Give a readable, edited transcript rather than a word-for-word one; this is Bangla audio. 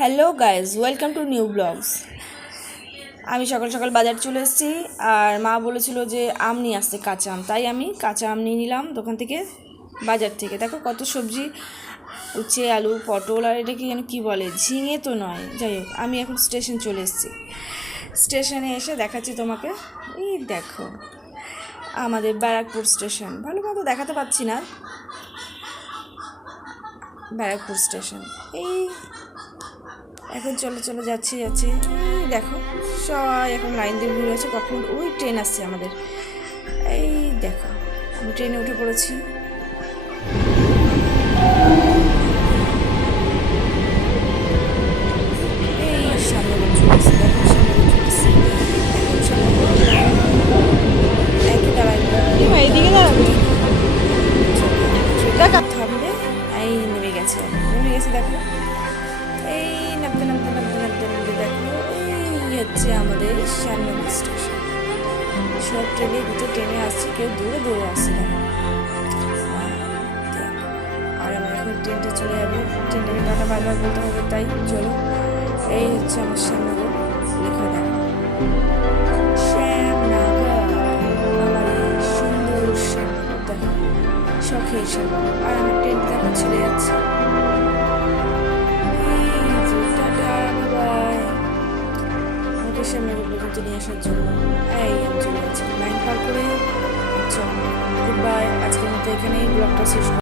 Hello guys, welcome to new blogs. আমি সকাল সকাল বাজার চলে এসেছি, আর মা বলেছিল যে আম নিয়ে আসতে, কাঁচা আম। তাই আমি কাঁচা আম নিয়ে নিলাম দোকান থেকে, বাজার থেকে। দেখো কত সবজি, উচ্ছে, আলু, পটল, আর এটা কি যেন কী বলে, ঝিঙে তো নয়। যাই হোক, আমি এখন স্টেশন চলে এসেছি। স্টেশনে এসে দেখাচ্ছি তোমাকে। এই দেখো আমাদের ব্যারাকপুর স্টেশন। ভালো মতো দেখাতে পারছি না, ব্যারাকপুর স্টেশন। এই এখন চলে চলে যাচ্ছি। এই দেখো সবাই এখন লাইন দিয়ে ঘুরে আছে, কখন ওই ট্রেন আসছে আমাদের। এই দেখো আমি ট্রেনে উঠে পড়েছি। এই সামনে চলেছি, দেখো সামনে চলেছি। এখন সামনে একই দাঁড়ায়, এদিকে দাঁড়াবে, থামবে। এই নেমে গেছে দেখো। এই নামতে নামতে নামতে নামতে নামতে দেখো, এই হচ্ছে আমাদের শ্যামনগর স্টেশন। সব ট্রেনে, দুটো ট্রেনে আসছে, কেউ দূরে দূরে আসছে না। আর আমার এখন ট্রেনটা চলে যাবে, ট্রেনটাকে টাটা বারবার বলতে হবে, তাই চলো। এই হচ্ছে আমার শ্যামনগর লেখা, দেখো শ্যামনগর, আমার এই সুন্দর শ্যামনগর, দেখো শখের শ্যামনগর। আর আমার ট্রেনটা দেখো ছেড়ে যাচ্ছে। শ্যামনগর পর্যন্ত নিয়ে আসার জন্য এই আমি চলে যাচ্ছি লাইন পার করে। চলো, গুড বাই। আজকের মতো এখানেই ব্লগটা শেষ।